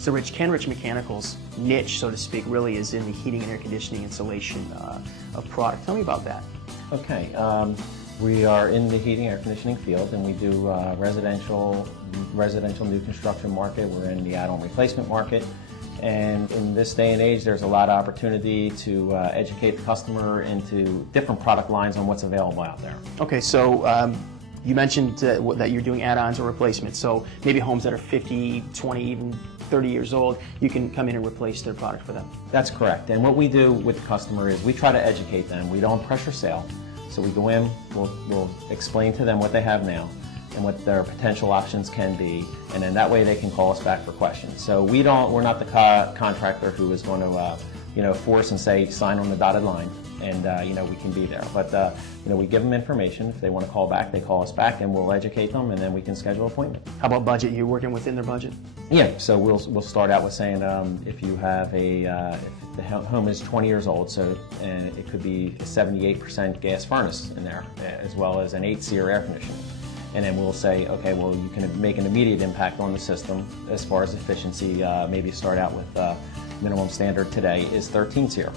So Rich, Kenrich Mechanical's niche, so to speak, really is in the heating and air conditioning installation of product. Tell me about that. Okay, we are in the heating and air conditioning field, and we do residential new construction market. We're in the add-on replacement market. And in this day and age, there's a lot of opportunity to educate the customer into different product lines on what's available out there. Okay, so you mentioned that you're doing add-ons or replacements. So maybe homes that are 50, 20, even 30 years old, you can come in and replace their product for them. That's correct. And what we do with the customer is we try to educate them. We don't pressure sale. So we go in, we'll explain to them what they have now and what their potential options can be, and then that way they can call us back for questions. So we're not the contractor who is going to force and say sign on the dotted line, and we can be there. But we give them information. If they want to call back, they call us back, and we'll educate them, and then we can schedule an appointment. How about budget? You're working within their budget? Yeah. So we'll start out with saying if you have if the home is 20 years old, and it could be a 78% gas furnace in there, as well as an 8-SEER air conditioning. And then we'll say, okay, well, you can make an immediate impact on the system as far as efficiency. Maybe start out with minimum standard today is 13-SEER.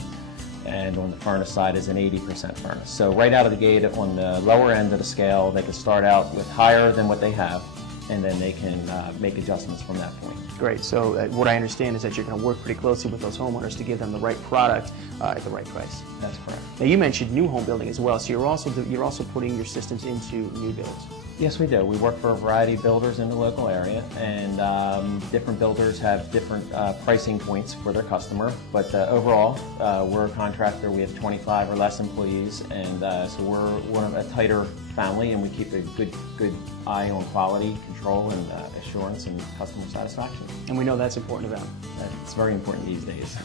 And on the furnace side is an 80% furnace. So right out of the gate on the lower end of the scale, they can start out with higher than what they have, and then they can make adjustments from that point. Great. So what I understand is that you're going to work pretty closely with those homeowners to give them the right product at the right price. That's correct. Now you mentioned new home building as well, so you're also putting your systems into new builds. Yes, we do. We work for a variety of builders in the local area, and different builders have different pricing points for their customer. But overall, we're a contractor. We have 25 or less employees, and so we're a tighter family, and we keep a good eye on quality control and assurance and customer satisfaction. And we know that's important to them. It's very important these days.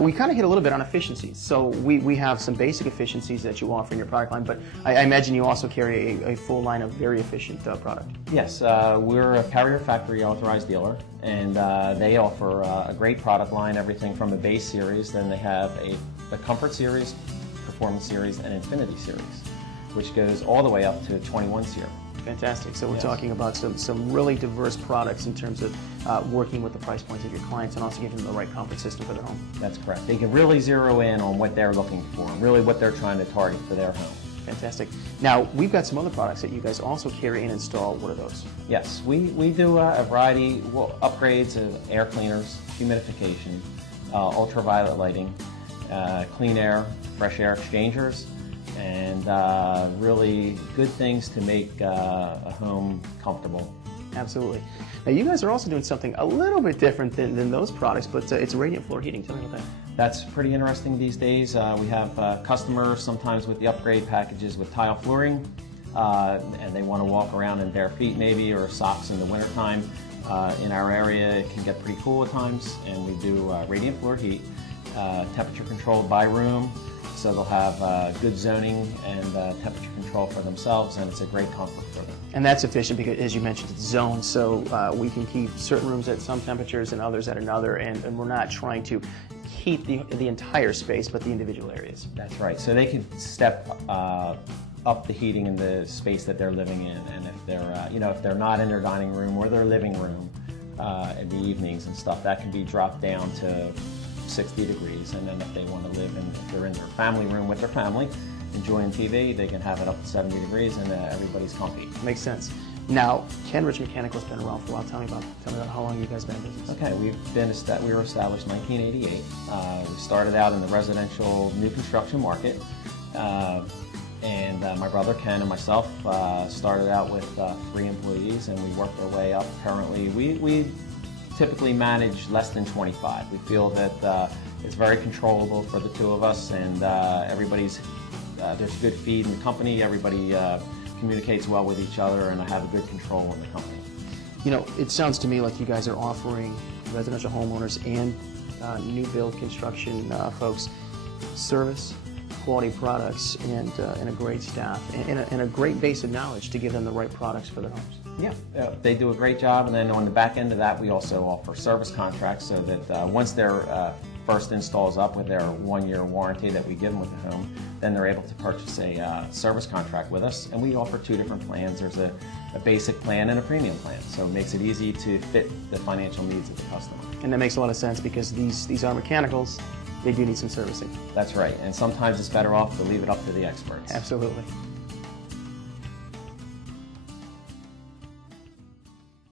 We kind of hit a little bit on efficiencies. So we have some basic efficiencies that you offer in your product line, but I imagine you also carry a full line of very efficient product. Yes, we're a Carrier Factory authorized dealer, and they offer a great product line, everything from a base series, then they have a Comfort Series, Performance Series, and Infinity Series, which goes all the way up to 21-SEER. Fantastic. So we're talking about some really diverse products in terms of working with the price points of your clients and also giving them the right comfort system for their home. That's correct. They can really zero in on what they're looking for, really what they're trying to target for their home. Fantastic. Now, we've got some other products that you guys also carry and install. What are those? Yes, we do a variety upgrades of air cleaners, humidification, ultraviolet lighting, clean air, fresh air exchangers, and really good things to make a home comfortable. Absolutely. Now you guys are also doing something a little bit different than those products, but it's radiant floor heating. Tell me about that. That's pretty interesting these days. We have customers sometimes with the upgrade packages with tile flooring, and they want to walk around in bare feet maybe, or socks in the wintertime. In our area it can get pretty cool at times, and we do radiant floor heat, temperature controlled by room. So they'll have good zoning and temperature control for themselves, and it's a great comfort for them. And that's efficient because, as you mentioned, it's zoned, so we can keep certain rooms at some temperatures and others at another, and we're not trying to heat the entire space, but the individual areas. That's right. So they can step up the heating in the space that they're living in, and if they're if they're not in their dining room or their living room in the evenings and stuff, that can be dropped down to 60 degrees, and then if they want to live if they're in their family room with their family enjoying TV, they can have it up to 70 degrees and everybody's comfy. Makes sense. Now, Kenrich Mechanical has been around for a while. Tell me about how long you guys been in business. Okay, we were established in 1988. We started out in the residential new construction market, and my brother Ken and myself started out with 3 employees, and we worked our way up. Currently, we typically manage less than 25. We feel that it's very controllable for the 2 of us, and there's good feed in the company. Everybody communicates well with each other, and I have a good control in the company. You know, it sounds to me like you guys are offering residential homeowners and new build construction folks service, quality products, and a great staff, and a great base of knowledge to give them the right products for their homes. Yeah, they do a great job, and then on the back end of that, we also offer service contracts so that once their first install is up with their 1-year warranty that we give them with the home, then they're able to purchase a service contract with us, and we offer 2 different plans. There's a a basic plan and a premium plan. So it makes it easy to fit the financial needs of the customer. And that makes a lot of sense because these are mechanicals. They do need some servicing. That's right. And sometimes it's better off to leave it up to the experts. Absolutely.